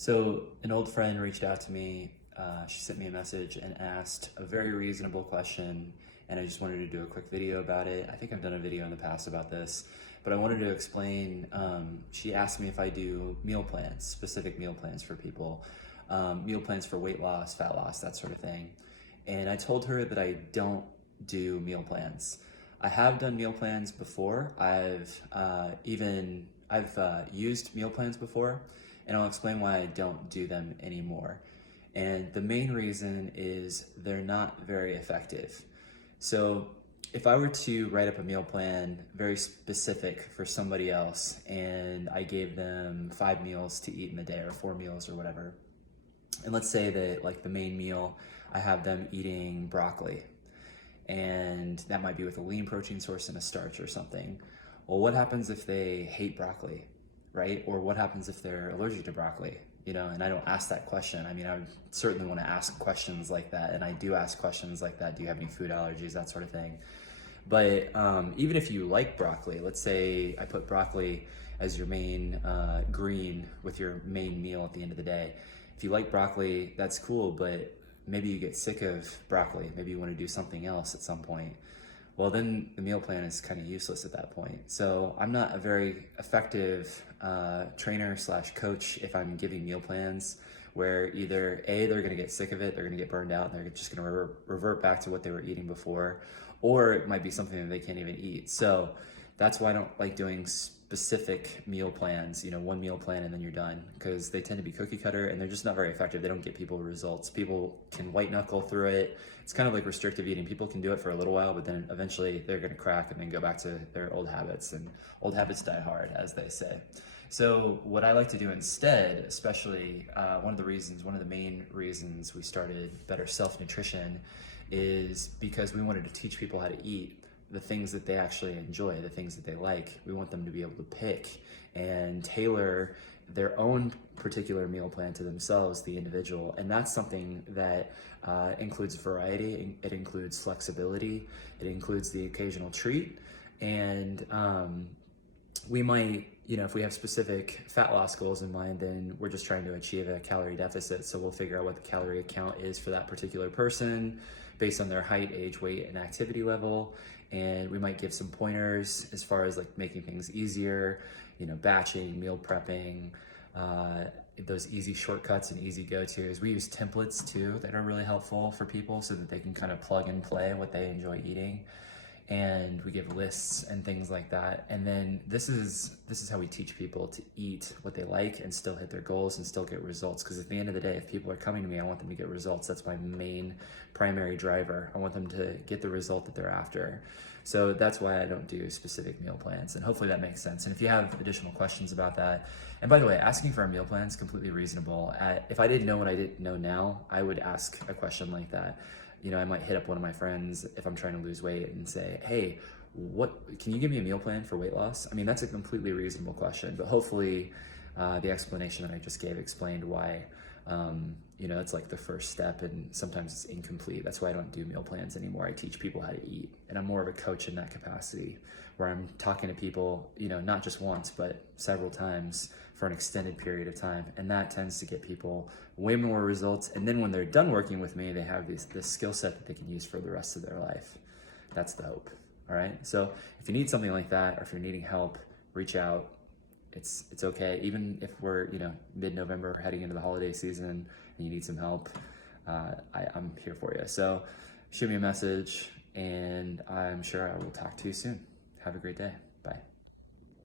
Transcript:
So an old friend reached out to me. She sent me a message and asked a very reasonable question, and I just wanted to do a quick video about it. I think I've done a video in the past about this, but I wanted to explain. She asked me if I do meal plans, specific meal plans for people, meal plans for weight loss, fat loss, that sort of thing. And I told her that I don't do meal plans. I have done meal plans before. I've used meal plans before, and I'll explain why I don't do them anymore. And the main reason is they're not very effective. So if I were to write up a meal plan very specific for somebody else, and I gave them 5 meals to eat in the day or 4 meals or whatever, and let's say that like the main meal, I have them eating broccoli, and that might be with a lean protein source and a starch or something. Well, what happens if they hate broccoli, right? Or what happens if they're allergic to broccoli? And I don't ask that question. I mean, I would certainly want to ask questions like that, and I do ask questions like that. Do you have any food allergies, that sort of thing? But even if you like broccoli, let's say I put broccoli as your main green with your main meal at the end of the day. If you like broccoli, that's cool, but maybe you get sick of broccoli. Maybe you want to do something else at some point. Well, then the meal plan is kind of useless at that point. So I'm not a very effective trainer slash coach if I'm giving meal plans where either A, they're gonna get sick of it, they're gonna get burned out, and they're just gonna revert back to what they were eating before, or it might be something that they can't even eat. So that's why I don't like doing specific meal plans, one meal plan and then you're done, because they tend to be cookie cutter and they're just not very effective. They don't get people results. People can white knuckle through it. It's kind of like restrictive eating. People can do it for a little while, but then eventually they're going to crack and then go back to their old habits, and old habits die hard, as they say. So what I like to do instead, especially one of the main reasons we started Better Self Nutrition is because we wanted to teach people how to eat the things that they actually enjoy, the things that they like. We want them to be able to pick and tailor their own particular meal plan to themselves, the individual. And that's something that includes variety, it includes flexibility, it includes the occasional treat. And we might, if we have specific fat loss goals in mind, then we're just trying to achieve a calorie deficit. So we'll figure out what the calorie count is for that particular person based on their height, age, weight, and activity level. And we might give some pointers as far as like making things easier, batching, meal prepping, those easy shortcuts and easy go-tos. We use templates too that are really helpful for people so that they can kind of plug and play what they enjoy eating. And we give lists and things like that. And then this is how we teach people to eat what they like and still hit their goals and still get results. Because at the end of the day, if people are coming to me, I want them to get results. That's my main primary driver. I want them to get the result that they're after. So that's why I don't do specific meal plans. And hopefully that makes sense. And if you have additional questions about that, and by the way, asking for a meal plan is completely reasonable. If I didn't know what I didn't know now, I would ask a question like that. I might hit up one of my friends if I'm trying to lose weight and say, hey, can you give me a meal plan for weight loss? I mean, that's a completely reasonable question, but hopefully the explanation that I just gave explained why, that's like the first step, and sometimes it's incomplete. That's why I don't do meal plans anymore. I teach people how to eat, and I'm more of a coach in that capacity where I'm talking to people, not just once, but several times for an extended period of time. And that tends to get people way more results. And then when they're done working with me, they have this skill set that they can use for the rest of their life. That's the hope. All right. So if you need something like that, or if you're needing help, reach out. It's okay. Even if we're, mid-November heading into the holiday season and you need some help, I'm here for you. So shoot me a message, and I'm sure I will talk to you soon. Have a great day. Bye.